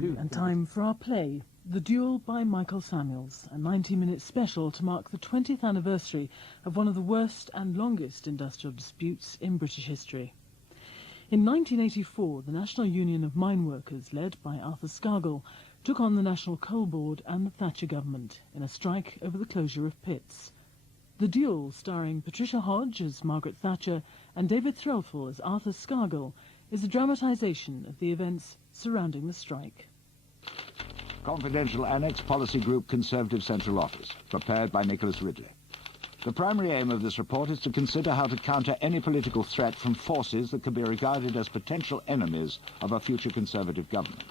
And time for our play, The Duel by Michael Samuels, a 90-minute special to mark the 20th anniversary of one of the worst and longest industrial disputes in British history. In 1984, the National Union of Mineworkers, led by Arthur Scargill, took on the National Coal Board and the Thatcher government in a strike over the closure of pits. The Duel, starring Patricia Hodge as Margaret Thatcher and David Threlfall as Arthur Scargill, is a dramatisation of the events surrounding the strike. Confidential Annex Policy Group Conservative Central Office, prepared by Nicholas Ridiey. The primary aim of this report is to consider how to counter any political threat from forces that could be regarded as potential enemies of a future Conservative government.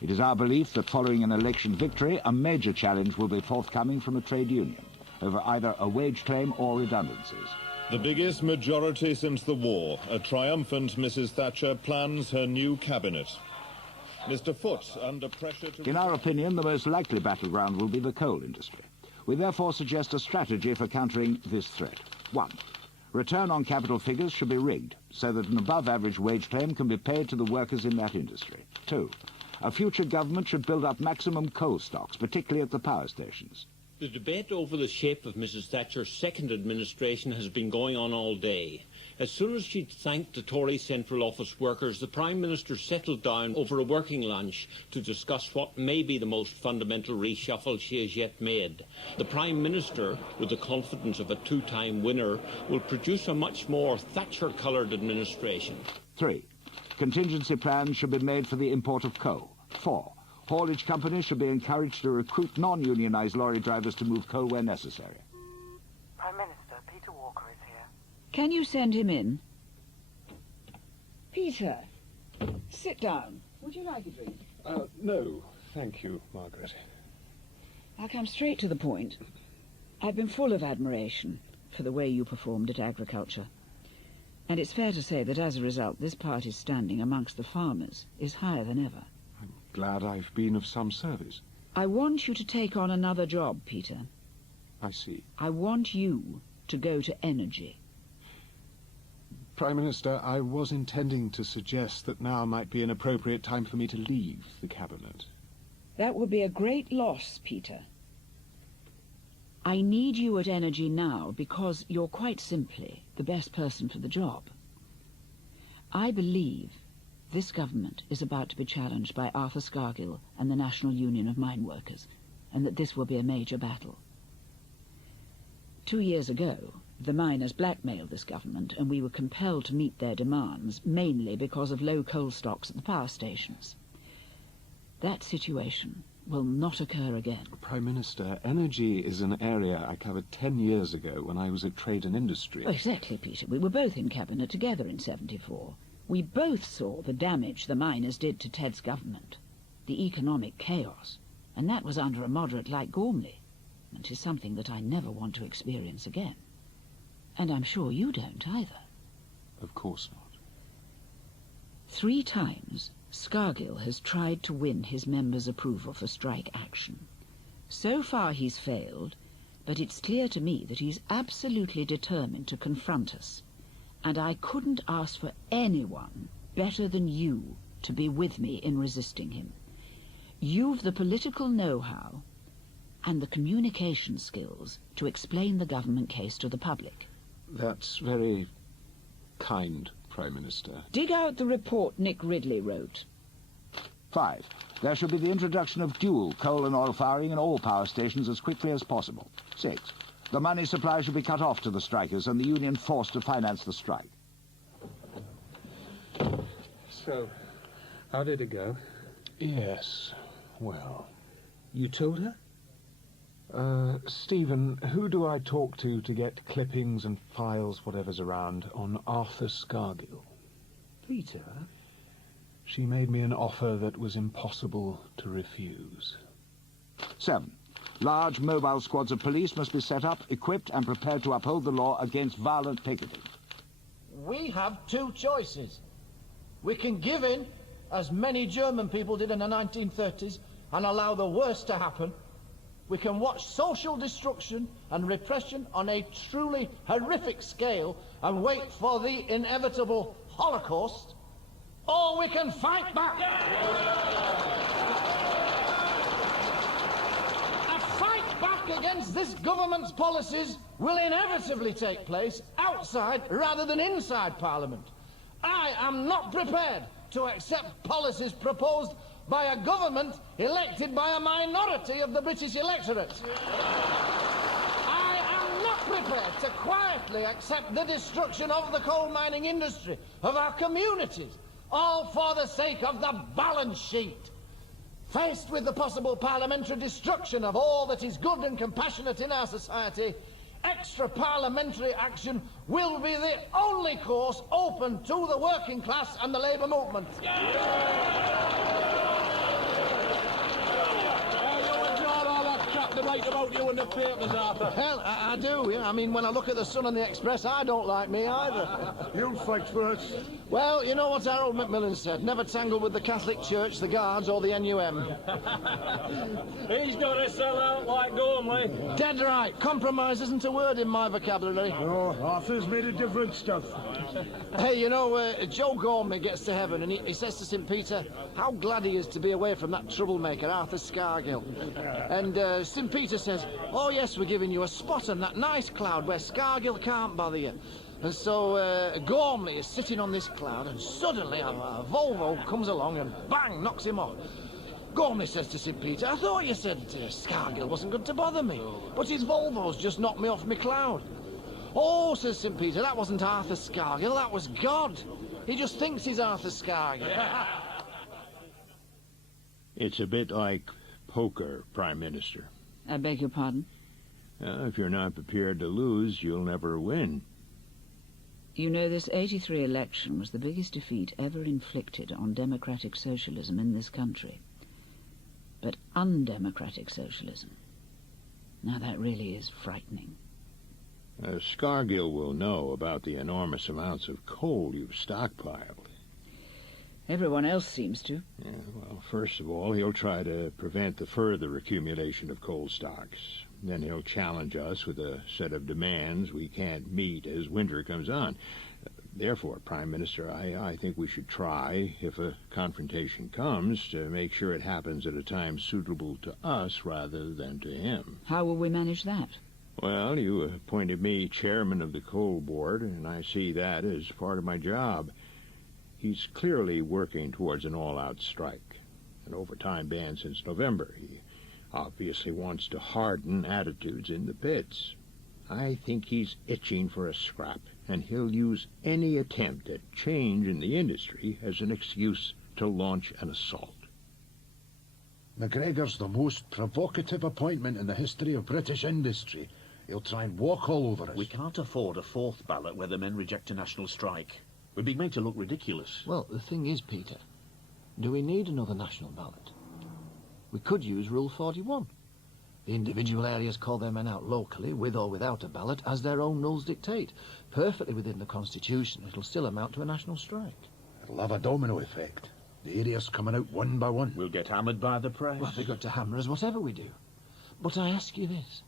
It is our belief that following an election victory, a major challenge will be forthcoming from a trade union over either a wage claim or redundancies. The biggest majority since the war, a triumphant Mrs. Thatcher plans her new cabinet. Mr. Foote, under pressure to... In our opinion, the most likely battleground will be the coal industry. We therefore suggest a strategy for countering this threat. 1. Return on capital figures should be rigged, so that an above-average wage claim can be paid to the workers in that industry. 2. A future government should build up maximum coal stocks, particularly at the power stations. The debate over the shape of Mrs. Thatcher's second administration has been going on all day. As soon as she'd thanked the Tory Central Office workers, the Prime Minister settled down over a working lunch to discuss what may be the most fundamental reshuffle she has yet made. The Prime Minister, with the confidence of a two-time winner, will produce a much more Thatcher-coloured administration. 3. Contingency plans should be made for the import of coal. 4. Haulage companies should be encouraged to recruit non-unionised lorry drivers to move coal where necessary. Prime Minister, Peter Walker is here. Can you send him in? Peter, sit down. Would you like a drink? No, thank you, Margaret. I'll come straight to the point. I've been full of admiration for the way you performed at agriculture. And it's fair to say that as a result, this party's standing amongst the farmers is higher than ever. I'm glad I've been of some service. I want you to take on another job, Peter. I see. I want you to go to energy. Prime Minister, I was intending to suggest that now might be an appropriate time for me to leave the Cabinet. That would be a great loss, Peter. I need you at energy now because you're quite simply the best person for the job. I believe this government is about to be challenged by Arthur Scargill and the National Union of Mineworkers, and that this will be a major battle. 2 years ago, the miners blackmailed this government, and we were compelled to meet their demands, mainly because of low coal stocks at the power stations. That situation will not occur again. Prime Minister, energy is an area I covered 10 years ago when I was at Trade and Industry. Oh, exactly, Peter. We were both in Cabinet together in '74. We both saw the damage the miners did to Ted's government, the economic chaos, and that was under a moderate like Gormley, and 'tis something that I never want to experience again. And I'm sure you don't either. Of course not. 3 times, Scargill has tried to win his members' approval for strike action. So far he's failed, but it's clear to me that he's absolutely determined to confront us. And I couldn't ask for anyone better than you to be with me in resisting him. You've the political know-how and the communication skills to explain the government case to the public. That's very kind, Prime Minister. Dig out the report Nick Ridley wrote. 5. There should be the introduction of dual coal and oil firing in all power stations as quickly as possible. 6. The money supply should be cut off to the strikers and the union forced to finance the strike. So, how did it go? Yes, well... You told her? Stephen, who do I talk to get clippings and files, whatever's around, on Arthur Scargill? Peter? She made me an offer that was impossible to refuse. 7. Large mobile squads of police must be set up, equipped and prepared to uphold the law against violent picketing. We have 2 choices. We can give in, as many German people did in the 1930s, and allow the worst to happen. We can watch social destruction and repression on a truly horrific scale and wait for the inevitable Holocaust, or we can fight back. attack against this government's policies will inevitably take place outside rather than inside Parliament. I am not prepared to accept policies proposed by a government elected by a minority of the British electorate. I am not prepared to quietly accept the destruction of the coal mining industry, of our communities, all for the sake of the balance sheet. Faced with the possible parliamentary destruction of all that is good and compassionate in our society, extra-parliamentary action will be the only course open to the working class and the labour movement. Write about you in the papers, Arthur. Well, I do, yeah. I mean, when I look at the Sun and the Express, I don't like me either. You fight first. Well, you know what Harold Macmillan said, never tangle with the Catholic Church, the Guards or the NUM. He's got to sell out like Gormley. Dead right. Compromise isn't a word in my vocabulary. No, Arthur's made of different stuff. Hey, you know, Joe Gormley gets to heaven and he says to St. Peter how glad he is to be away from that troublemaker, Arthur Scargill. And St. Peter says, oh yes, we're giving you a spot on that nice cloud where Scargill can't bother you. And so Gormley is sitting on this cloud and suddenly a Volvo comes along and bang, knocks him off. Gormley says to St. Peter, I thought you said Scargill wasn't good to bother me, but his Volvo's just knocked me off my cloud. Oh, says St. Peter, that wasn't Arthur Scargill, that was God. He just thinks he's Arthur Scargill. It's a bit like poker, Prime Minister. I beg your pardon? If you're not prepared to lose, you'll never win. You know, this 83 election was the biggest defeat ever inflicted on democratic socialism in this country. But undemocratic socialism, now that really is frightening. Scargill will know about the enormous amounts of coal you've stockpiled. Everyone else seems to. Yeah, well, first of all, he'll try to prevent the further accumulation of coal stocks. Then he'll challenge us with a set of demands we can't meet as winter comes on. Therefore, Prime Minister, I think we should try, if a confrontation comes, to make sure it happens at a time suitable to us rather than to him. How will we manage that? Well, you appointed me chairman of the coal board, and I see that as part of my job. He's clearly working towards an all-out strike, an overtime ban since November. He obviously wants to harden attitudes in the pits. I think he's itching for a scrap, and he'll use any attempt at change in the industry as an excuse to launch an assault. MacGregor's the most provocative appointment in the history of British industry. He'll try and walk all over us. We can't afford a fourth ballot where the men reject a national strike. We're being made to look ridiculous. Well, the thing is, Peter, do we need another national ballot? We could use Rule 41. The individual areas call their men out locally, with or without a ballot, as their own rules dictate. Perfectly within the Constitution, it'll still amount to a national strike. It'll have a domino effect. The areas coming out one by one. We'll get hammered by the press. Well, they're going to hammer us whatever we do. But I ask you this.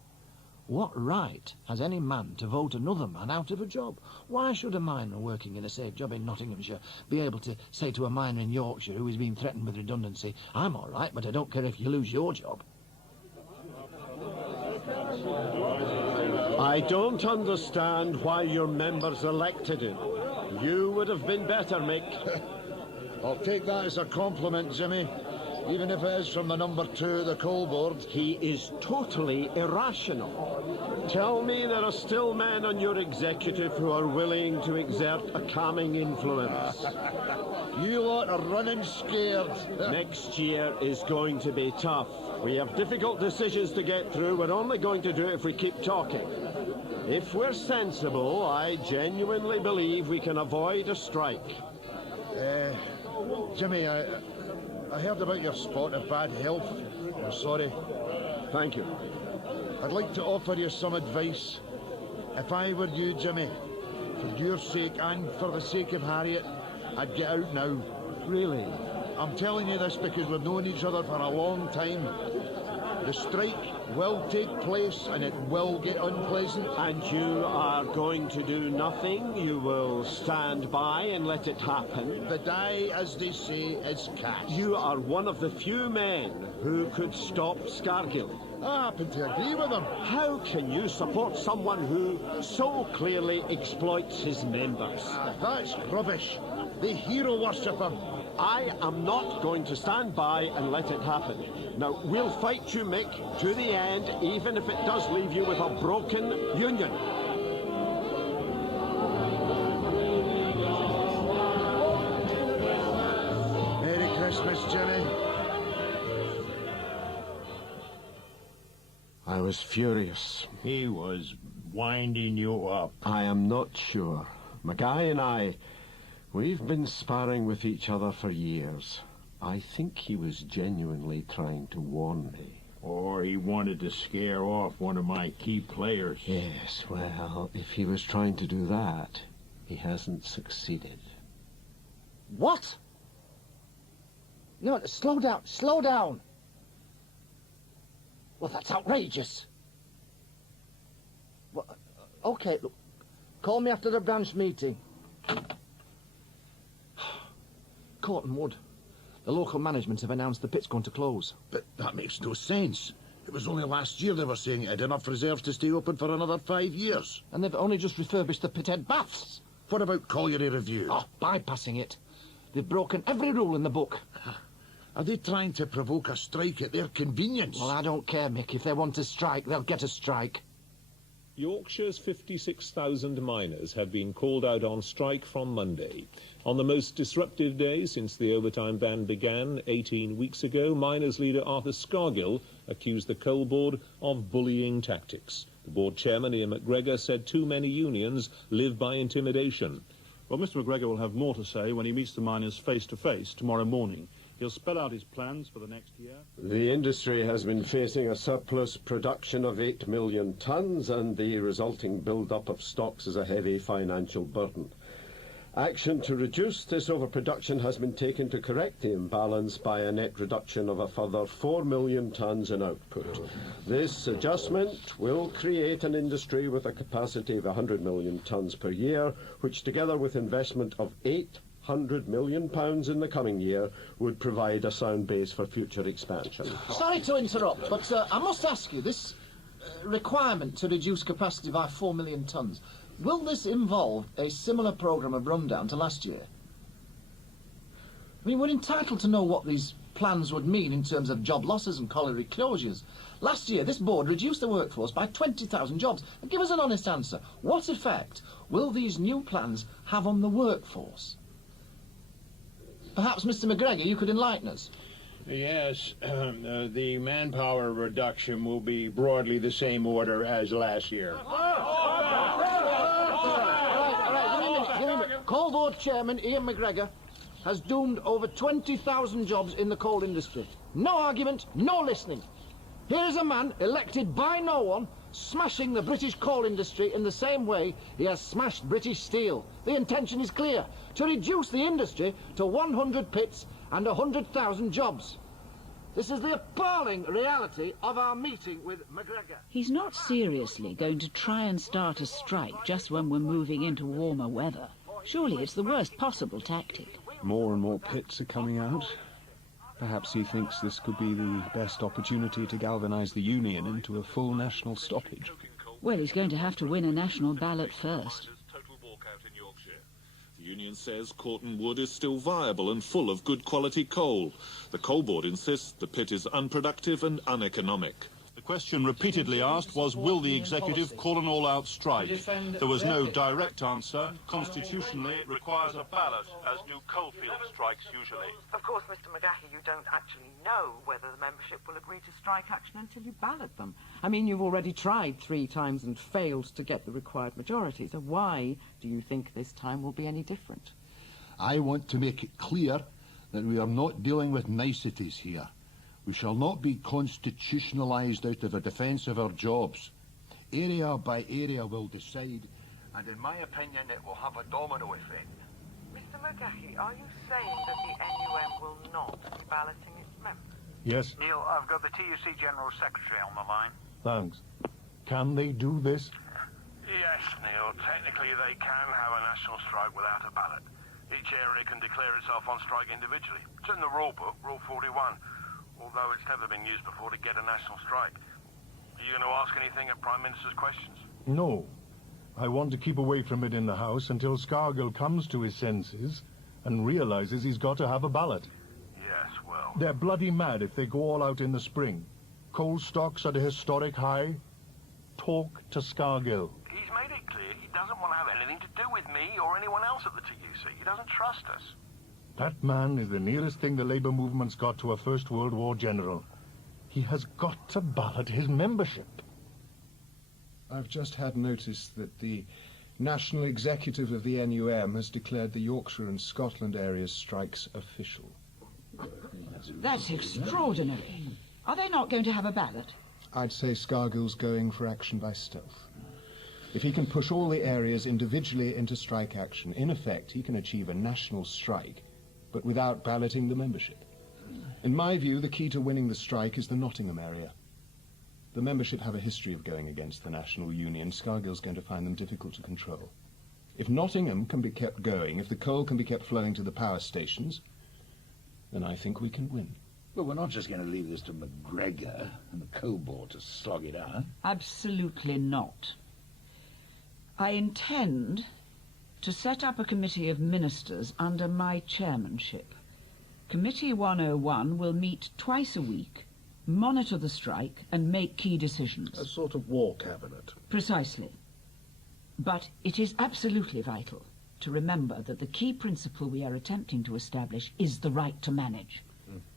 What right has any man to vote another man out of a job? Why should a miner working in a safe job in Nottinghamshire be able to say to a miner in Yorkshire who is being threatened with redundancy, I'm all right, but I don't care if you lose your job? I don't understand why your members elected him. You would have been better, Mick. I'll take that as a compliment, Jimmy. Even if it is from the number 2, the coal board. He is totally irrational. Tell me there are still men on your executive who are willing to exert a calming influence. You lot are running scared. Next year is going to be tough. We have difficult decisions to get through. We're only going to do it if we keep talking. If we're sensible, I genuinely believe we can avoid a strike. Jimmy, I heard about your spot of bad health. I'm sorry. Thank you. I'd like to offer you some advice. If I were you, Jimmy, for your sake and for the sake of Harriet, I'd get out now. Really? I'm telling you this because we've known each other for a long time. The strike will take place and it will get unpleasant. And you are going to do nothing? You will stand by and let it happen? The die, as they say, is cast. You are one of the few men who could stop Scargill. I happen to agree with him. How can you support someone who so clearly exploits his members? That's rubbish. They hero worship him. I am not going to stand by and let it happen. Now, we'll fight you, Mick, to the end, even if it does leave you with a broken union. Merry Christmas, Jimmy. I was furious. He was winding you up. I am not sure. McGahey and I, we've been sparring with each other for years. I think he was genuinely trying to warn me. Or he wanted to scare off one of my key players. Yes, well, if he was trying to do that, he hasn't succeeded. What? No, slow down, slow down. Well, that's outrageous. Well, okay, look, call me after the branch meeting. Corton Wood. The local management have announced the pit's going to close. But that makes no sense. It was only last year they were saying it had enough reserves to stay open for another 5 years. And they've only just refurbished the pithead baths. What about colliery review? Oh, bypassing it. They've broken every rule in the book. Are they trying to provoke a strike at their convenience? Well, I don't care, Mick. If they want to strike, they'll get a strike. Yorkshire's 56,000 miners have been called out on strike from Monday. On the most disruptive day since the overtime ban began 18 weeks ago, miners' leader Arthur Scargill accused the coal board of bullying tactics. The board chairman, Ian MacGregor, said too many unions live by intimidation. Well, Mr MacGregor will have more to say when he meets the miners face-to-face tomorrow morning. He'll spell out his plans for the next year. The industry has been facing a surplus production of 8 million tonnes, and the resulting build-up of stocks is a heavy financial burden. Action to reduce this overproduction has been taken to correct the imbalance by a net reduction of a further 4 million tonnes in output. This adjustment will create an industry with a capacity of 100 million tonnes per year, which together with investment of £800 million in the coming year would provide a sound base for future expansion. Sorry to interrupt, but I must ask you, this requirement to reduce capacity by 4 million tonnes, will this involve a similar programme of rundown to last year? I mean, we're entitled to know what these plans would mean in terms of job losses and colliery closures. Last year, this board reduced the workforce by 20,000 jobs. And give us an honest answer. What effect will these new plans have on the workforce? Perhaps, Mr MacGregor, you could enlighten us. Yes, the manpower reduction will be broadly the same order as last year. Coal Board Chairman Ian MacGregor has doomed over 20,000 jobs in the coal industry. No argument, no listening. Here's a man elected by no one, smashing the British coal industry in the same way he has smashed British steel. The intention is clear, to reduce the industry to 100 pits and 100,000 jobs. This is the appalling reality of our meeting with MacGregor. He's not seriously going to try and start a strike just when we're moving into warmer weather. Surely it's the worst possible tactic. More and more pits are coming out. Perhaps he thinks this could be the best opportunity to galvanise the union into a full national stoppage. Well, he's going to have to win a national ballot first. The union says Corton Wood is still viable and full of good quality coal. The coal board insists the pit is unproductive and uneconomic. The question repeatedly asked was, will the executive call an all-out strike? There was no direct answer. Constitutionally, it requires a ballot, as do coalfield strikes usually. Of course, Mr McGahey, you don't actually know whether the membership will agree to strike action until you ballot them. I mean, you've already tried 3 times and failed to get the required majority, so why do you think this time will be any different? I want to make it clear that we are not dealing with niceties here. We shall not be constitutionalised out of a defence of our jobs. Area by area will decide, and in my opinion it will have a domino effect. Mr McGahey, are you saying that the NUM will not be balloting its members? Yes. Neil, I've got the TUC General Secretary on the line. Thanks. Can they do this? Yes, Neil. Technically they can have a national strike without a ballot. Each area can declare itself on strike individually. It's in the rule book, Rule 41. Although it's never been used before to get a national strike. Are you going to ask anything at Prime Minister's questions? No. I want to keep away from it in the House until Scargill comes to his senses and realises he's got to have a ballot. Yes, well... They're bloody mad if they go all out in the spring. Coal stocks at a historic high. Talk to Scargill. He's made it clear he doesn't want to have anything to do with me or anyone else at the TUC. He doesn't trust us. That man is the nearest thing the Labour movement's got to a First World War general. He has got to ballot his membership. I've just had notice that the National Executive of the NUM has declared the Yorkshire and Scotland area's strikes official. That's extraordinary. Are they not going to have a ballot? I'd say Scargill's going for action by stealth. If he can push all the areas individually into strike action, in effect, he can achieve a national strike, but without balloting the membership. In my view, the key to winning the strike is the Nottingham area. The membership have a history of going against the National Union. Scargill's going to find them difficult to control. If Nottingham can be kept going, if the coal can be kept flowing to the power stations, then I think we can win. But we're not just going to leave this to MacGregor and the coal board to slog it out. Absolutely not. I intend to set up a committee of ministers under my chairmanship. Committee 101 will meet twice a week, monitor the strike and make key decisions. A sort of war cabinet. Precisely. But it is absolutely vital to remember that the key principle we are attempting to establish is the right to manage.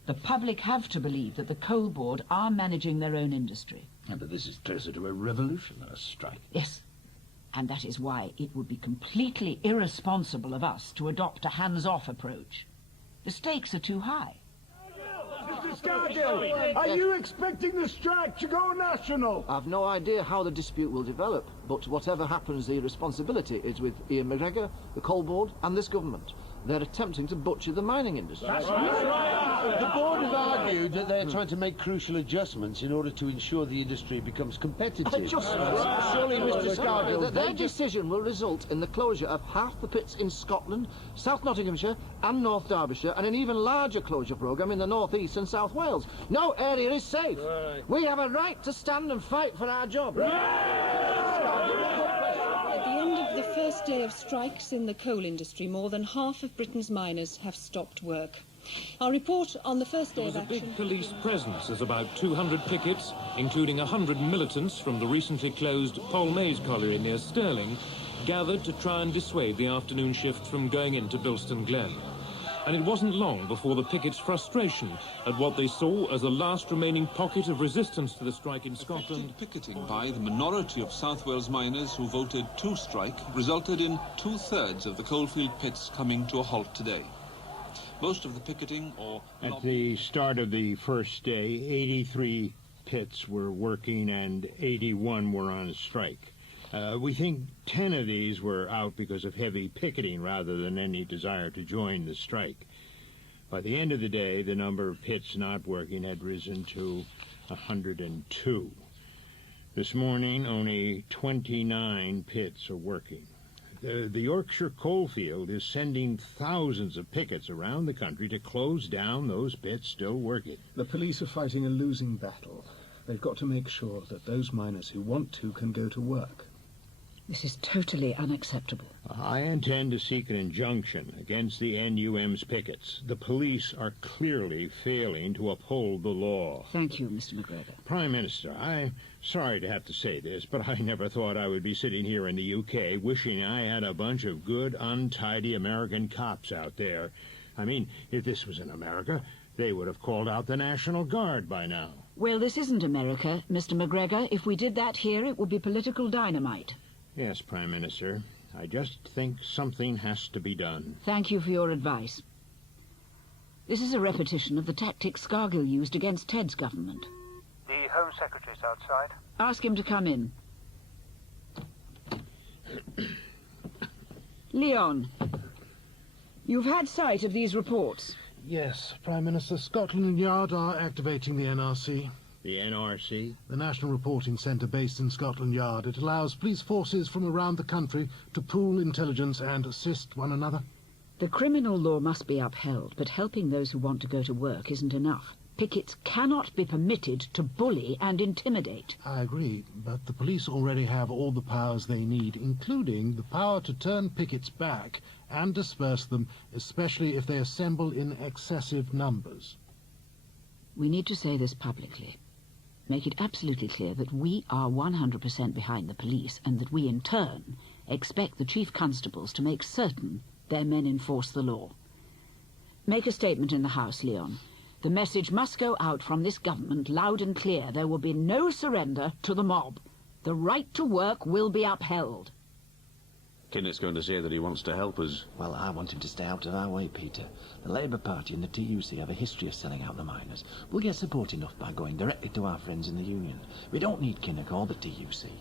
The public have to believe that the coal board are managing their own industry. Yeah, but this is closer to a revolution than a strike. Yes. And that is why it would be completely irresponsible of us to adopt a hands-off approach. The stakes are too high. Mr. Scargill, are you expecting the strike to go national? I've no idea how the dispute will develop, but whatever happens, the responsibility is with Ian MacGregor, the coal board, and this government. They're attempting to butcher the mining industry. That's right. The board have argued that they're trying to make crucial adjustments in order to ensure the industry becomes competitive. Adjustments? Surely, Mr. Scargill, their decision will result in the closure of half the pits in Scotland, South Nottinghamshire and North Derbyshire, and an even larger closure programme in the North East and South Wales. No area is safe. Right. We have a right to stand and fight for our job. At the end of the first day of strikes in the coal industry, more than half of Britain's miners have stopped work. Our report on the first day of action... There was a big police presence as about 200 pickets, including 100 militants from the recently closed Polmaze colliery near Stirling, gathered to try and dissuade the afternoon shift from going into Bilston Glen. And it wasn't long before the pickets' frustration at what they saw as the last remaining pocket of resistance to the strike in Scotland. Picketing by the minority of South Wales miners who voted to strike resulted in 2/3 of the coalfield pits coming to a halt today. Most of the picketing or... At the start of the first day, 83 pits were working and 81 were on strike. We think 10 of these were out because of heavy picketing rather than any desire to join the strike. By the end of the day, the number of pits not working had risen to 102. This morning, only 29 pits are working. The Yorkshire coalfield is sending thousands of pickets around the country to close down those pits still working. The police are fighting a losing battle. They've got to make sure that those miners who want to can go to work. This is totally unacceptable. I intend to seek an injunction against the NUM's pickets. The police are clearly failing to uphold the law. Thank you, Mr. MacGregor. Prime Minister, I'm sorry to have to say this, but I never thought I would be sitting here in the UK wishing I had a bunch of good, untidy American cops out there. I mean, if this was in America, they would have called out the National Guard by now. Well, this isn't America, Mr. MacGregor. If we did that here, it would be political dynamite. Yes, Prime Minister. I just think something has to be done. Thank you for your advice. This is a repetition of the tactics Scargill used against Ted's government. The Home Secretary's outside. Ask him to come in. Leon, you've had sight of these reports. Yes, Prime Minister. Scotland Yard are activating the NRC. The NRC? The National Reporting Centre based in Scotland Yard. It allows police forces from around the country to pool intelligence and assist one another. The criminal law must be upheld, but helping those who want to go to work isn't enough. Pickets cannot be permitted to bully and intimidate. I agree, but the police already have all the powers they need, including the power to turn pickets back and disperse them, especially if they assemble in excessive numbers. We need to say this publicly. Make it absolutely clear that we are 100% behind the police and that we, in turn, expect the chief constables to make certain their men enforce the law. Make a statement in the House, Leon. The message must go out from this government loud and clear. There will be no surrender to the mob. The right to work will be upheld. Kinnock's going to say that he wants to help us. Well, I want him to stay out of our way, Peter. The Labour Party and the TUC have a history of selling out the miners. We'll get support enough by going directly to our friends in the Union. We don't need Kinnock or the TUC.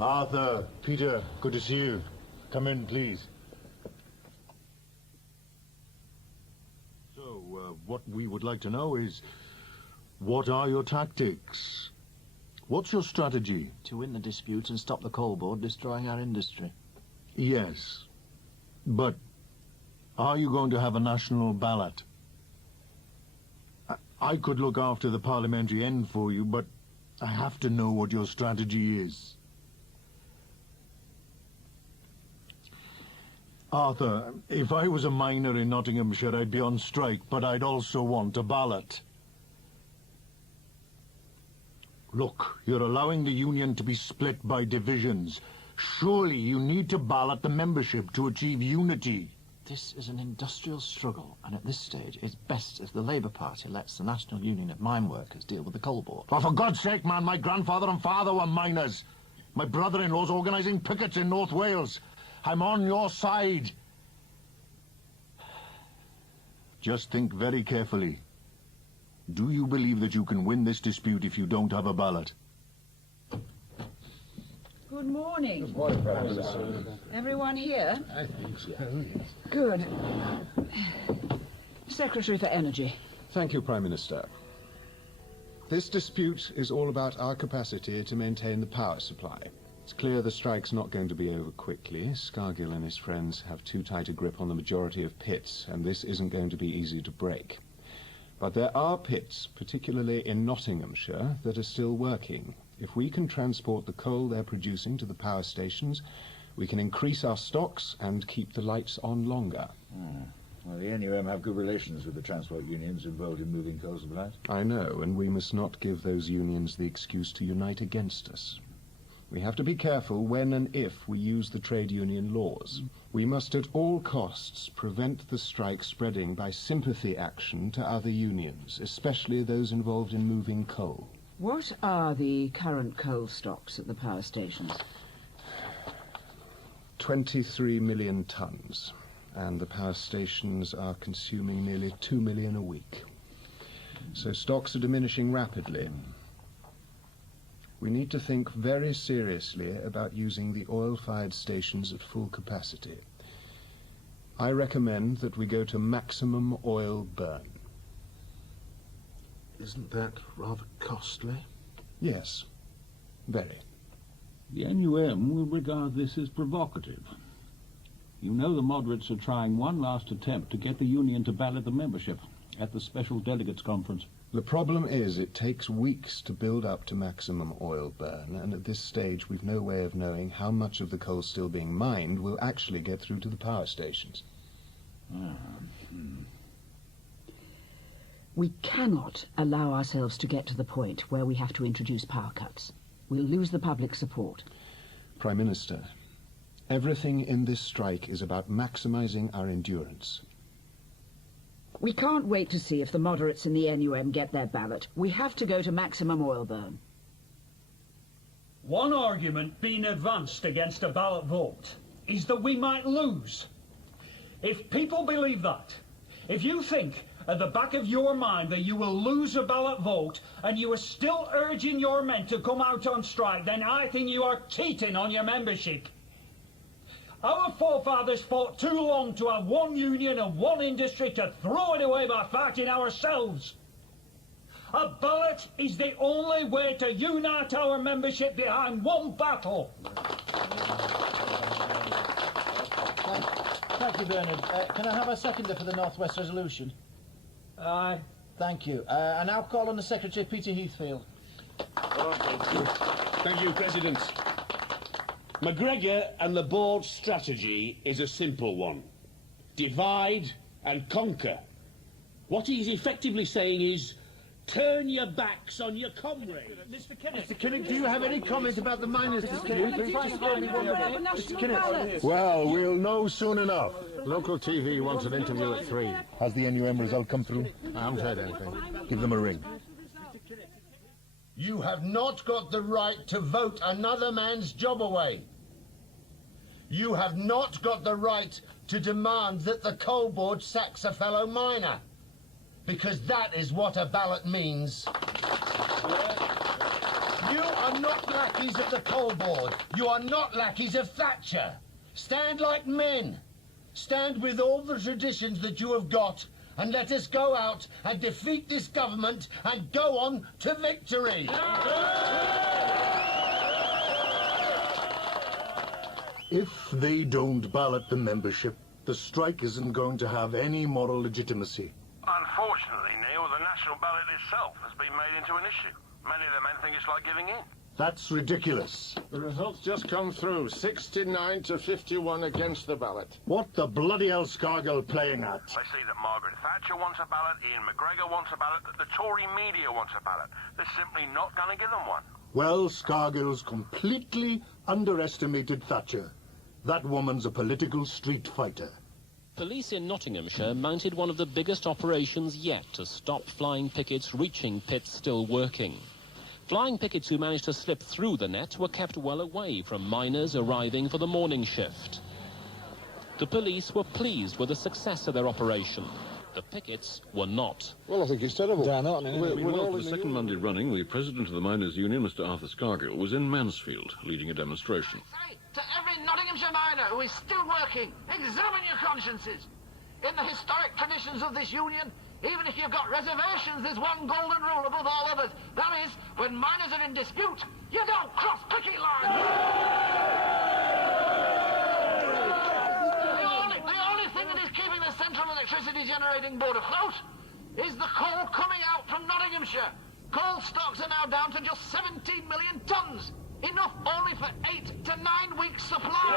Arthur, Peter, good to see you. Come in, please. So, what we would like to know is, what are your tactics? What's your strategy? To win the dispute and stop the coal board destroying our industry. Yes, but are you going to have a national ballot? I could look after the parliamentary end for you, but I have to know what your strategy is. Arthur, if I was a miner in Nottinghamshire, I'd be on strike, but I'd also want a ballot. Look, you're allowing the union to be split by divisions. Surely you need to ballot the membership to achieve unity. This is an industrial struggle, and at this stage, it's best if the Labour Party lets the National Union of Mineworkers deal with the coal board. Oh, for God's sake, man, my grandfather and father were miners. My brother-in-law's organising pickets in North Wales. I'm on your side. Just think very carefully. Do you believe that you can win this dispute if you don't have a ballot? Good morning. Good morning, Prime Minister. Everyone here? I think so. Good. Secretary for Energy. Thank you, Prime Minister. This dispute is all about our capacity to maintain the power supply. It's clear the strike's not going to be over quickly. Scargill and his friends have too tight a grip on the majority of pits, and this isn't going to be easy to break. But there are pits, particularly in Nottinghamshire, that are still working. If we can transport the coal they're producing to the power stations, we can increase our stocks and keep the lights on longer. Well, the NUM have good relations with the transport unions involved in moving coal supplies. I know, and we must not give those unions the excuse to unite against us. We have to be careful when and if we use the trade union laws. We must at all costs prevent the strike spreading by sympathy action to other unions, especially those involved in moving coal. What are the current coal stocks at the power stations? 23 million tons, and the power stations are consuming nearly 2 million a week. So stocks are diminishing rapidly. We need to think very seriously about using the oil-fired stations at full capacity. I recommend that we go to maximum oil burn. Isn't that rather costly? Yes, very. The NUM will regard this as provocative. You know the moderates are trying one last attempt to get the union to ballot the membership at the Special Delegates Conference. The problem is it takes weeks to build up to maximum oil burn, and at this stage we've no way of knowing how much of the coal still being mined will actually get through to the power stations. We cannot allow ourselves to get to the point where we have to introduce power cuts. We'll lose the public support. Prime Minister, everything in this strike is about maximising our endurance. We can't wait to see if the moderates in the NUM get their ballot. We have to go to maximum oil burn. One argument being advanced against a ballot vote is that we might lose. If people believe that, if you think at the back of your mind that you will lose a ballot vote and you are still urging your men to come out on strike, then I think you are cheating on your membership. Our forefathers fought too long to have one union and one industry to throw it away by fighting ourselves. A ballot is the only way to unite our membership behind one battle. Thank you, Bernard. Can I have a seconder for the North West resolution? Aye. Thank you. And now call on the Secretary, Peter Heathfield. Thank you, President. MacGregor and the board's strategy is a simple one. Divide and conquer. What he's effectively saying is, turn your backs on your comrades. Mr. Kinnock, do you have any comment about the miners' dispute? Mr. Kinnock. Well, we'll know soon enough. Local TV wants an interview at 3. Has the NUM result come through? I haven't heard anything. Give them a ring. You have not got the right to vote another man's job away. You have not got the right to demand that the coal board sacks a fellow miner. Because that is what a ballot means. You are not lackeys of the coal board. You are not lackeys of Thatcher. Stand like men. Stand with all the traditions that you have got, and let us go out and defeat this government and go on to victory. If they don't ballot the membership, the strike isn't going to have any moral legitimacy. Unfortunately, Neil, the national ballot itself has been made into an issue. Many of the men think it's like giving in. That's ridiculous. The results just come through. 69 to 51 against the ballot. What the bloody hell Scargill playing at? They see that Margaret Thatcher wants a ballot, Ian MacGregor wants a ballot, that the Tory media wants a ballot. They're simply not going to give them one. Well, Scargill's completely underestimated Thatcher. That woman's a political street fighter. Police in Nottinghamshire mounted one of the biggest operations yet to stop flying pickets reaching pits still working. Flying pickets who managed to slip through the net were kept well away from miners arriving for the morning shift. The police were pleased with the success of their operation. The pickets were not. Well, I think it's terrible. Meanwhile, for the second Monday running, the president of the Miners' Union, Mr. Arthur Scargill, was in Mansfield, leading a demonstration. To every Nottinghamshire miner who is still working, examine your consciences. In the historic traditions of this union, even if you've got reservations, there's one golden rule above all others. That is, when miners are in dispute, you don't cross picket lines. The only thing that is keeping the Central Electricity Generating Board afloat is the coal coming out from Nottinghamshire. Coal stocks are now down to just 17 million tonnes. Enough only for 8 to 9 weeks' supply.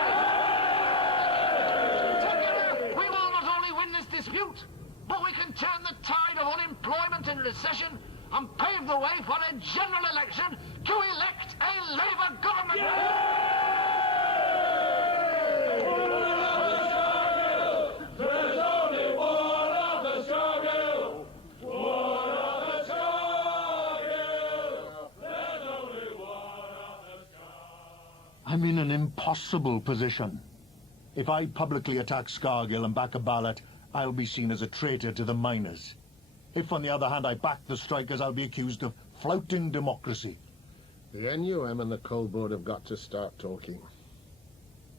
Together, we will not only win this dispute, but we can turn the tide of unemployment and recession and pave the way for a general election to elect a Labour government. There's only one of the Scargill. One of the Scargill. There's only one of the Scargill. I'm in an impossible position. If I publicly attack Scargill and back a ballot, I'll be seen as a traitor to the miners. If, on the other hand, I back the strikers, I'll be accused of flouting democracy. The NUM and the coal board have got to start talking.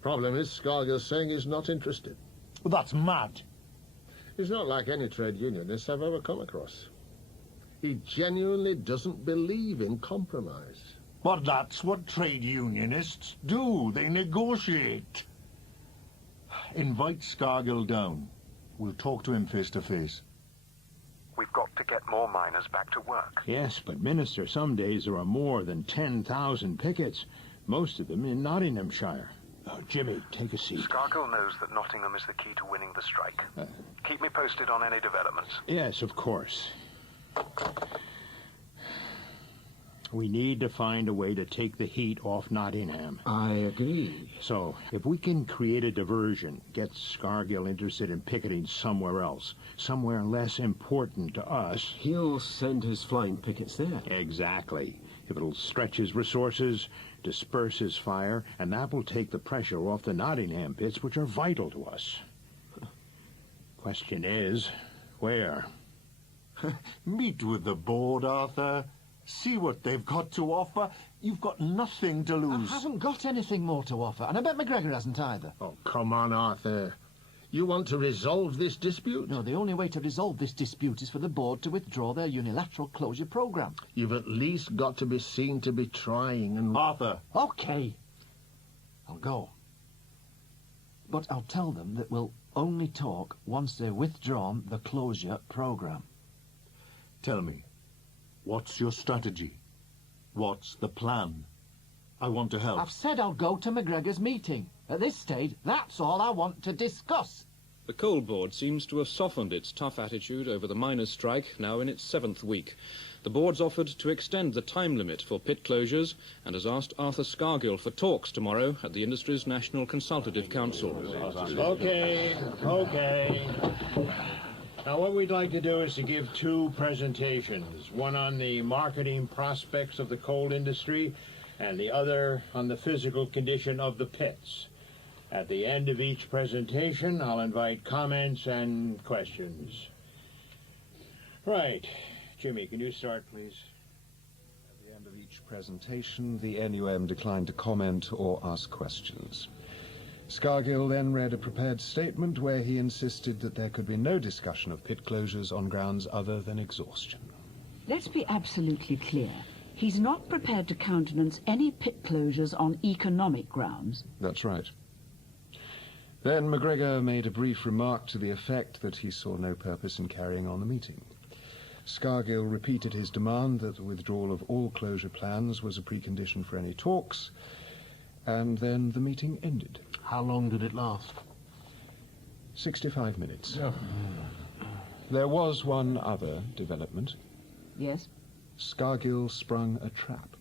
Problem is, Scargill's saying he's not interested. Well, that's mad. He's not like any trade unionist I've ever come across. He genuinely doesn't believe in compromise. But that's what trade unionists do. They negotiate. Invite Scargill down. We'll talk to him face to face. We've got to get more miners back to work. Yes, but, Minister, some days there are more than 10,000 pickets, most of them in Nottinghamshire. Jimmy, take a seat. Scargill knows that Nottingham is the key to winning the strike. Keep me posted on any developments. Yes, of course. We need to find a way to take the heat off Nottingham. I agree. So, if we can create a diversion, get Scargill interested in picketing somewhere else, somewhere less important to us... He'll send his flying pickets there. Exactly. If it'll stretch his resources, disperse his fire, and that will take the pressure off the Nottingham pits, which are vital to us. Question is, where? Meet with the board, Arthur. See what they've got to offer. You've got nothing to lose. I haven't got anything more to offer, and I bet MacGregor hasn't either. Oh, come on, Arthur. You want to resolve this dispute? No, the only way to resolve this dispute is for the board to withdraw their unilateral closure programme. You've at least got to be seen to be trying and... Arthur! OK. I'll go. But I'll tell them that we'll only talk once they've withdrawn the closure programme. Tell me, what's your strategy? What's the plan? I want to help. I've said I'll go to MacGregor's meeting. At this stage, that's all I want to discuss. The Coal Board seems to have softened its tough attitude over the miners' strike, now in its 7th week. The board's offered to extend the time limit for pit closures and has asked Arthur Scargill for talks tomorrow at the industry's National Consultative Council. Okay. Now, what we'd like to do is to give 2 presentations, one on the marketing prospects of the coal industry and the other on the physical condition of the pits. At the end of each presentation, I'll invite comments and questions. Right. Jimmy, can you start, please? At the end of each presentation, the NUM declined to comment or ask questions. Scargill then read a prepared statement where he insisted that there could be no discussion of pit closures on grounds other than exhaustion. Let's be absolutely clear. He's not prepared to countenance any pit closures on economic grounds. That's right. Then MacGregor made a brief remark to the effect that he saw no purpose in carrying on the meeting. Scargill repeated his demand that the withdrawal of all closure plans was a precondition for any talks, and then the meeting ended. How long did it last? 65 minutes. Oh. There was one other development. Yes? Scargill sprung a trap.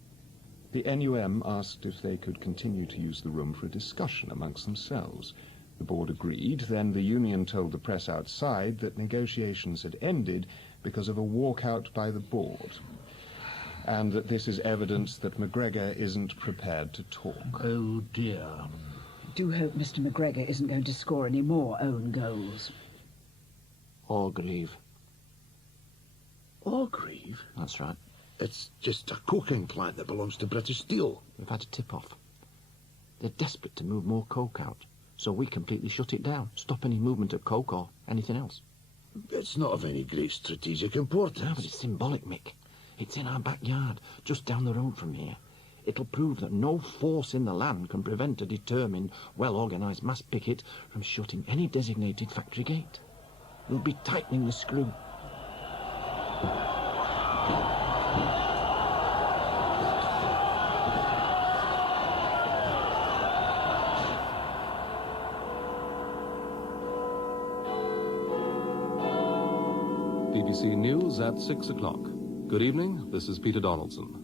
The NUM asked if they could continue to use the room for a discussion amongst themselves. The board agreed. Then the union told the press outside that negotiations had ended because of a walkout by the board, and that this is evidence that MacGregor isn't prepared to talk. Oh, dear. Do hope Mr. MacGregor isn't going to score any more own goals. Orgreave. Orgreave? That's right. It's just a coking plant that belongs to British Steel. We've had a tip-off. They're desperate to move more coke out, so we completely shut it down, stop any movement of coke or anything else. It's not of any great strategic importance. No, but it's symbolic, Mick. It's in our backyard, just down the road from here. It'll prove that no force in the land can prevent a determined, well-organised mass picket from shutting any designated factory gate. We'll be tightening the screw. BBC News at 6 o'clock. Good evening, this is Peter Donaldson.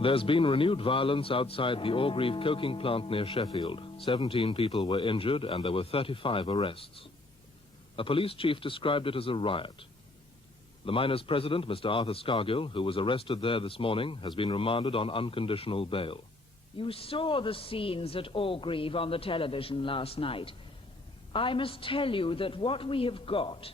There's been renewed violence outside the Orgreave coking plant near Sheffield. 17 people were injured and there were 35 arrests. A police chief described it as a riot. The miners' president, Mr. Arthur Scargill, who was arrested there this morning, has been remanded on unconditional bail. You saw the scenes at Orgreave on the television last night. I must tell you that what we have got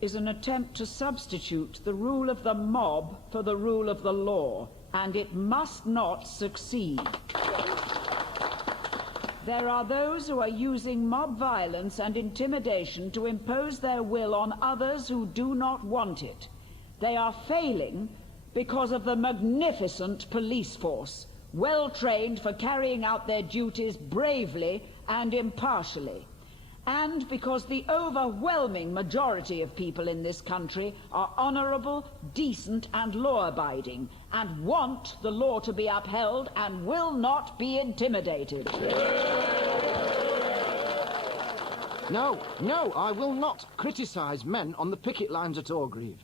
is an attempt to substitute the rule of the mob for the rule of the law, and it must not succeed. There are those who are using mob violence and intimidation to impose their will on others who do not want it. They are failing because of the magnificent police force, well trained for carrying out their duties bravely and impartially. And because the overwhelming majority of people in this country are honourable, decent and law-abiding, and want the law to be upheld and will not be intimidated. No, I will not criticise men on the picket lines at Orgreave.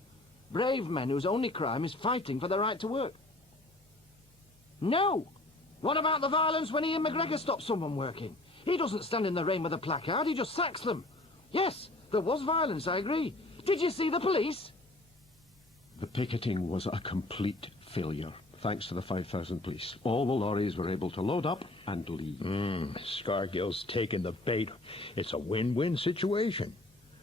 Brave men whose only crime is fighting for their right to work. No! What about the violence when Ian MacGregor stops someone working? He doesn't stand in the rain with a placard, he just sacks them. Yes, there was violence, I agree. Did you see the police? The picketing was a complete failure, thanks to the 5,000 police. All the lorries were able to load up and leave. Scargill's taken the bait. It's a win-win situation.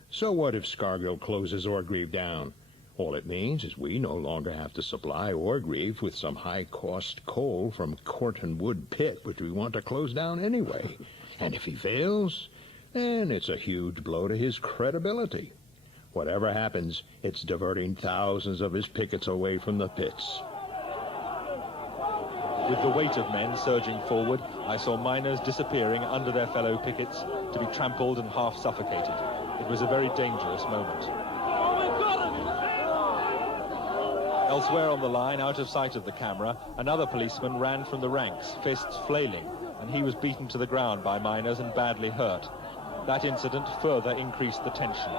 So what if Scargill closes Orgreave down? All it means is we no longer have to supply Orgreave with some high-cost coal from Corton Wood Pit, which we want to close down anyway. And if he fails, then it's a huge blow to his credibility. Whatever happens, it's diverting thousands of his pickets away from the pits. With the weight of men surging forward, I saw miners disappearing under their fellow pickets to be trampled and half suffocated. It was a very dangerous moment. Elsewhere on the line, out of sight of the camera, another policeman ran from the ranks, fists flailing, and he was beaten to the ground by miners and badly hurt. That incident further increased the tension.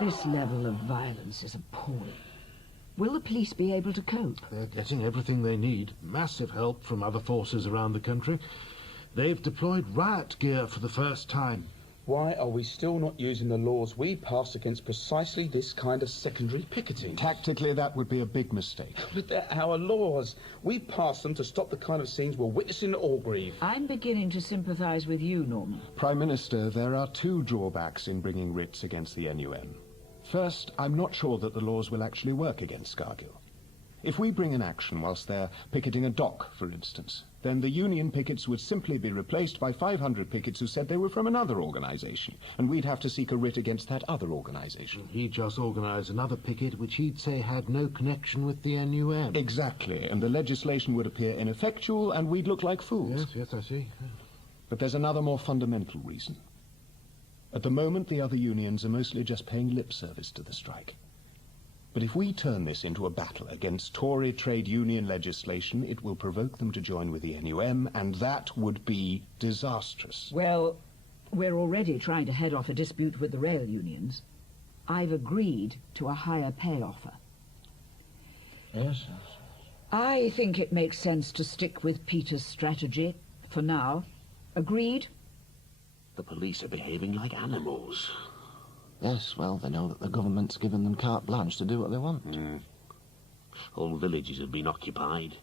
This level of violence is appalling. Will the police be able to cope? They're getting everything they need. Massive help from other forces around the country. They've deployed riot gear for the first time. Why are we still not using the laws we passed against precisely this kind of secondary picketing? Tactically, that would be a big mistake. But they're our laws. We passed them to stop the kind of scenes we're witnessing at Orgreave. I'm beginning to sympathise with you, Norman. Prime Minister, there are two drawbacks in bringing writs against the NUM. First, I'm not sure that the laws will actually work against Scargill. If we bring an action whilst they're picketing a dock, for instance, then the union pickets would simply be replaced by 500 pickets who said they were from another organisation, and we'd have to seek a writ against that other organisation. He'd just organise another picket which he'd say had no connection with the NUM. Exactly, and the legislation would appear ineffectual and we'd look like fools. Yes, I see. But there's another more fundamental reason. At the moment, the other unions are mostly just paying lip service to the strike. But if we turn this into a battle against Tory trade union legislation, it will provoke them to join with the NUM, and that would be disastrous. Well, we're already trying to head off a dispute with the rail unions. I've agreed to a higher pay offer. Yes. I think it makes sense to stick with Peter's strategy for now. Agreed? The police are behaving like animals. Yes, well, they know that the government's given them carte blanche to do what they want. Whole villages have been occupied.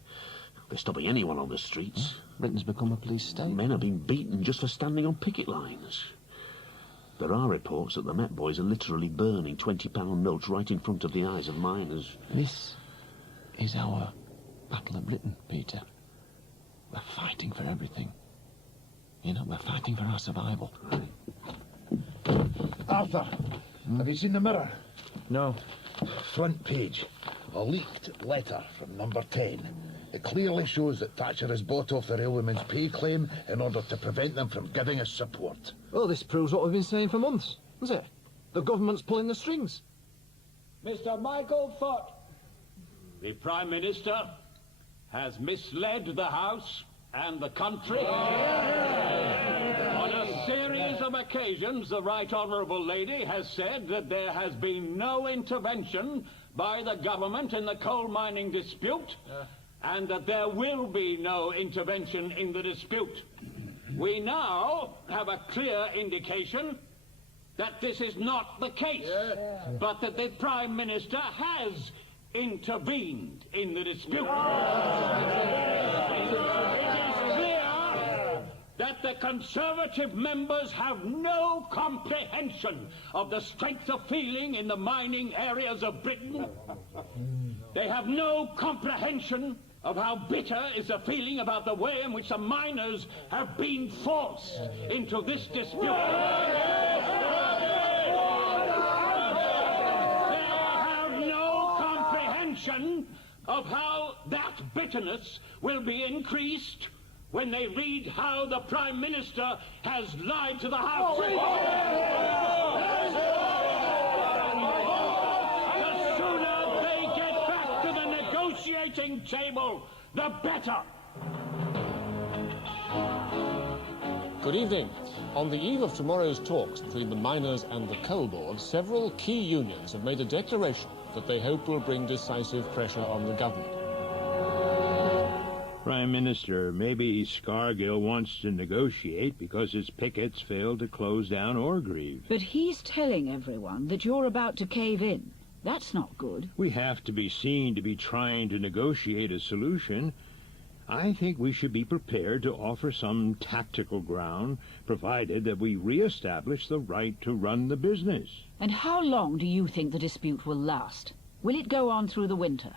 They're stopping anyone on the streets. Britain's become a police state. Men are being beaten just for standing on picket lines. There are reports that the Met Boys are literally burning £20 notes right in front of the eyes of miners. This is our Battle of Britain, Peter. We're fighting for everything. You know, we're fighting for our survival. Arthur, have you seen the Mirror? No. Front page. A leaked letter from number 10. It clearly shows that Thatcher has bought off the railwaymen's pay claim in order to prevent them from giving us support. Well, this proves what we've been saying for months, doesn't it? The government's pulling the strings. Mr. Michael Foote, the Prime Minister has misled the House and the country. On a series of occasions, the Right Honourable Lady has said that there has been no intervention by the government in the coal mining dispute, and that there will be no intervention in the dispute. We now have a clear indication that this is not the case, but that the Prime Minister has intervened in the dispute. That the Conservative members have no comprehension of the strength of feeling in the mining areas of Britain. They have no comprehension of how bitter is the feeling about the way in which the miners have been forced into this dispute. They have no comprehension of how that bitterness will be increased when they read how the Prime Minister has lied to the House. The sooner they get back to the negotiating table, the better. Good evening. On the eve of tomorrow's talks between the miners and the coal board, several key unions have made a declaration that they hope will bring decisive pressure on the government. Prime Minister, maybe Scargill wants to negotiate because his pickets failed to close down Orgreave. But he's telling everyone that you're about to cave in. That's not good. We have to be seen to be trying to negotiate a solution. I think we should be prepared to offer some tactical ground, provided that we re-establish the right to run the business. And how long do you think the dispute will last? Will it go on through the winter?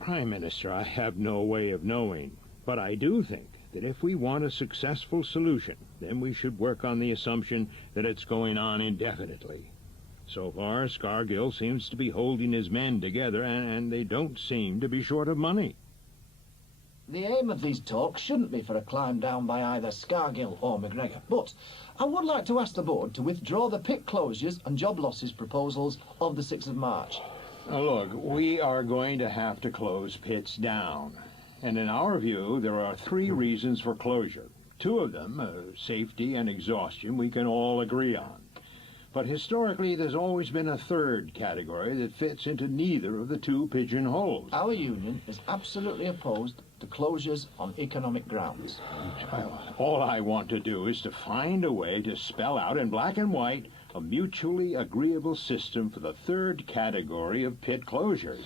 Prime Minister, I have no way of knowing, but I do think that if we want a successful solution, then we should work on the assumption that it's going on indefinitely. So far, Scargill seems to be holding his men together, and they don't seem to be short of money. The aim of these talks shouldn't be for a climb down by either Scargill or MacGregor, but I would like to ask the board to withdraw the pit closures and job losses proposals of the 6th of March. Now look, we are going to have to close pits down. And in our view, there are 3 reasons for closure. 2 of them, safety and exhaustion, we can all agree on. But historically, there's always been a 3rd category that fits into neither of the 2 pigeonholes. Our union is absolutely opposed to closures on economic grounds. Well, all I want to do is to find a way to spell out in black and white a mutually agreeable system for the 3rd category of pit closures.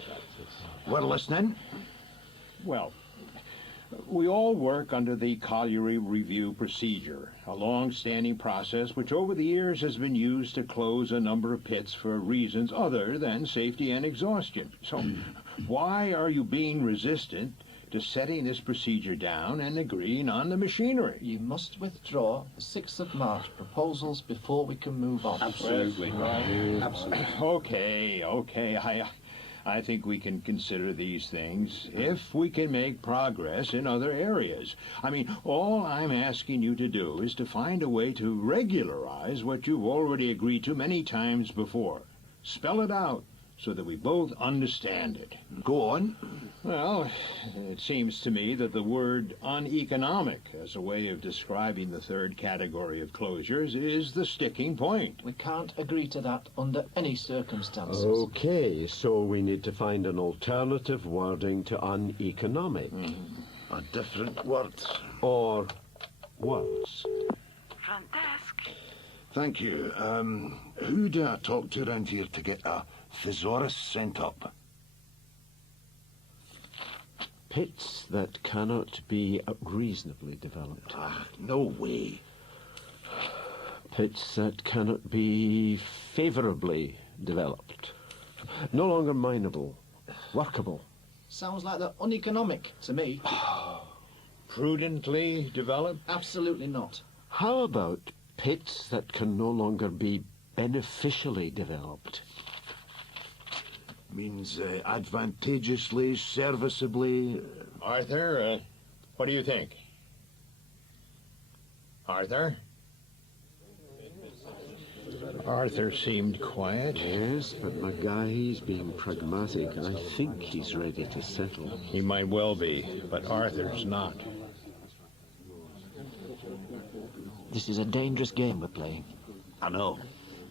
We're listening. Well, we all work under the colliery review procedure, a long-standing process which over the years has been used to close a number of pits for reasons other than safety and exhaustion. So why are you being resistant to setting this procedure down and agreeing on the machinery? You must withdraw the 6th of March proposals before we can move on. Absolutely. Absolutely. Okay. I think we can consider these things if we can make progress in other areas. I mean, all I'm asking you to do is to find a way to regularize what you've already agreed to many times before. Spell it out so that we both understand it. Go on. Well, it seems to me that the word uneconomic as a way of describing the 3rd category of closures is the sticking point. We can't agree to that under any circumstances. Okay, so we need to find an alternative wording to uneconomic. A different word. Or words. Front desk. Thank you. Who do I talk to around here to get a thesaurus sent up? Pits that cannot be reasonably developed. No way. Pits that cannot be favourably developed. No longer mineable. Workable. Sounds like they're uneconomic to me. Prudently developed? Absolutely not. How about pits that can no longer be beneficially developed? Means advantageously, serviceably. Arthur, what do you think? Arthur? Arthur seemed quiet. Yes, but McGahey's being pragmatic. I think he's ready to settle. He might well be, but Arthur's not. This is a dangerous game we're playing. I know.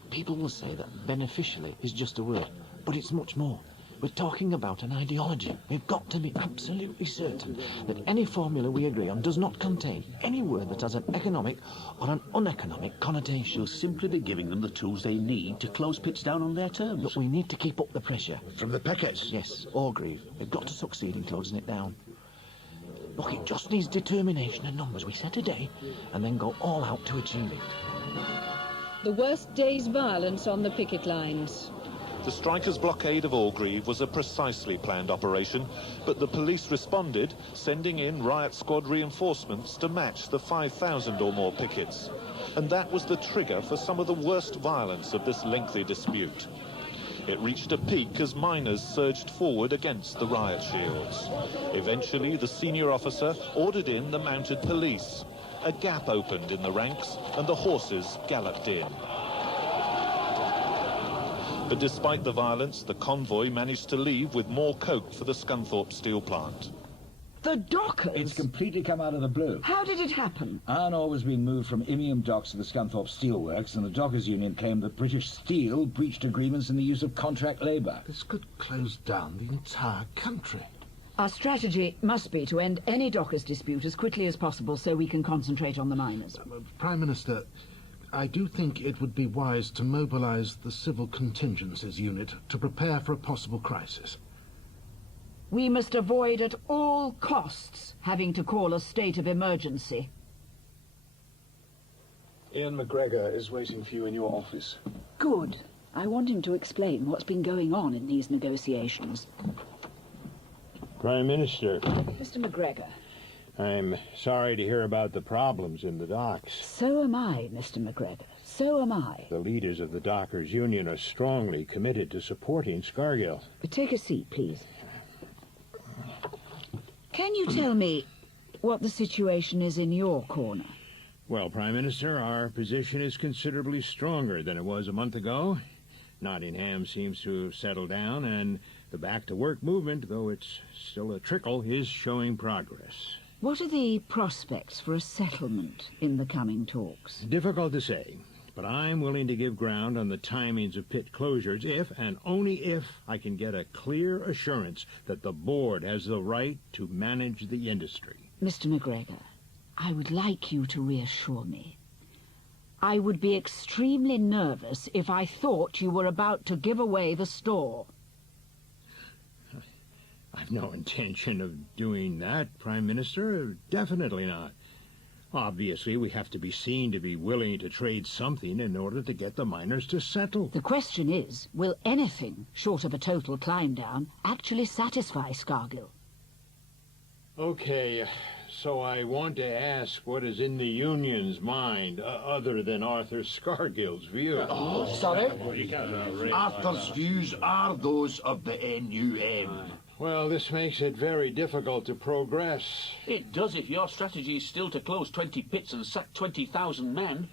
People will say that beneficially is just a word, but it's much more. We're talking about an ideology. We've got to be absolutely certain that any formula we agree on does not contain any word that has an economic or an uneconomic connotation. We'll simply be giving them the tools they need to close pits down on their terms. But we need to keep up the pressure. From the pickets? Yes, Orgreave. We've got to succeed in closing it down. Look, it just needs determination and numbers. We set a day and then go all out to achieve it. The worst day's violence on the picket lines. The strikers' blockade of Orgreave was a precisely planned operation, but the police responded, sending in riot squad reinforcements to match the 5,000 or more pickets. And that was the trigger for some of the worst violence of this lengthy dispute. It reached a peak as miners surged forward against the riot shields. Eventually, the senior officer ordered in the mounted police. A gap opened in the ranks, and the horses galloped in. But despite the violence, the convoy managed to leave with more coke for the Scunthorpe steel plant. The dockers? It's completely come out of the blue. How did it happen? Iron ore was being moved from Imium docks to the Scunthorpe Steelworks, and the Dockers Union claimed that British Steel breached agreements in the use of contract labour. This could close down the entire country. Our strategy must be to end any dockers dispute as quickly as possible so we can concentrate on the miners. Prime Minister, I do think it would be wise to mobilise the Civil Contingencies Unit to prepare for a possible crisis. We must avoid at all costs having to call a state of emergency. Ian MacGregor is waiting for you in your office. Good. I want him to explain what's been going on in these negotiations. Prime Minister. Mr. MacGregor. I'm sorry to hear about the problems in the docks. So am I, Mr. MacGregor. So am I. The leaders of the Dockers Union are strongly committed to supporting Scargill. Take a seat, please. Can you tell me what the situation is in your corner? Well, Prime Minister, our position is considerably stronger than it was a month ago. Nottingham seems to have settled down, and the back-to-work movement, though it's still a trickle, is showing progress. What are the prospects for a settlement in the coming talks? Difficult to say, but I'm willing to give ground on the timings of pit closures if, and only if, I can get a clear assurance that the board has the right to manage the industry. Mr. MacGregor, I would like you to reassure me. I would be extremely nervous if I thought you were about to give away the store. I've no intention of doing that, Prime Minister. Definitely not. Obviously, we have to be seen to be willing to trade something in order to get the miners to settle. The question is, will anything short of a total climb down actually satisfy Scargill? Okay, so I want to ask what is in the Union's mind, other than Arthur Scargill's view. Sorry? Arthur's views are those of the NUM. Well, this makes it very difficult to progress. It does if your strategy is still to close 20 pits and sack 20,000 men.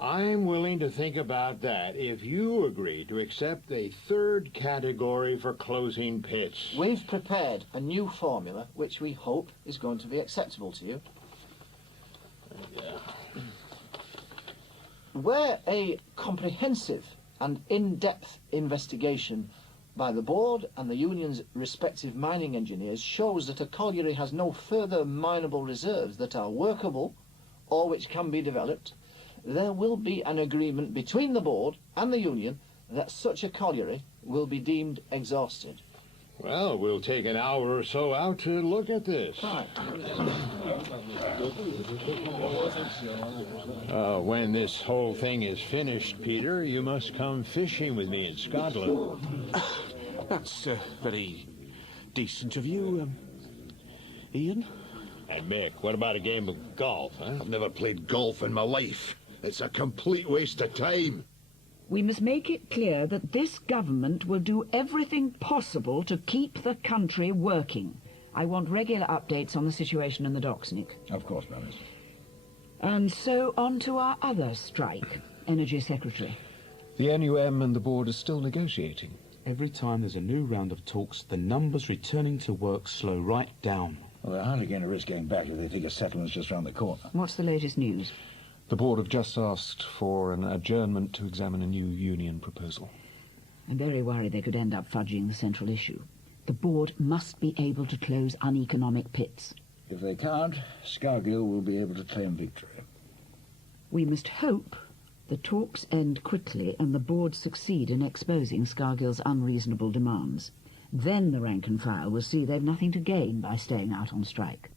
I'm willing to think about that if you agree to accept a third category for closing pits. We've prepared a new formula which we hope is going to be acceptable to you. Where a comprehensive and in-depth investigation by the board and the union's respective mining engineers shows that a colliery has no further mineable reserves that are workable or which can be developed, there will be an agreement between the board and the union that such a colliery will be deemed exhausted. Well, we'll take an hour or so out to look at this. When this whole thing is finished, Peter, you must come fishing with me in Scotland. That's very decent of you, Ian. And Mick, what about a game of golf, huh? I've never played golf in my life. It's a complete waste of time. We must make it clear that this government will do everything possible to keep the country working. I want regular updates on the situation in the docks, Nick. Of course, Baroness. And so on to our other strike, Energy Secretary. The NUM and the board are still negotiating. Every time there's a new round of talks, the numbers returning to work slow right down. Well, they're hardly going to risk going back if they think a settlement's just round the corner. What's the latest news? The board have just asked for an adjournment to examine a new union proposal. I'm very worried they could end up fudging the central issue. The board must be able to close uneconomic pits. If they can't, Scargill will be able to claim victory. We must hope the talks end quickly and the board succeed in exposing Scargill's unreasonable demands. Then the rank and file will see they've nothing to gain by staying out on strike.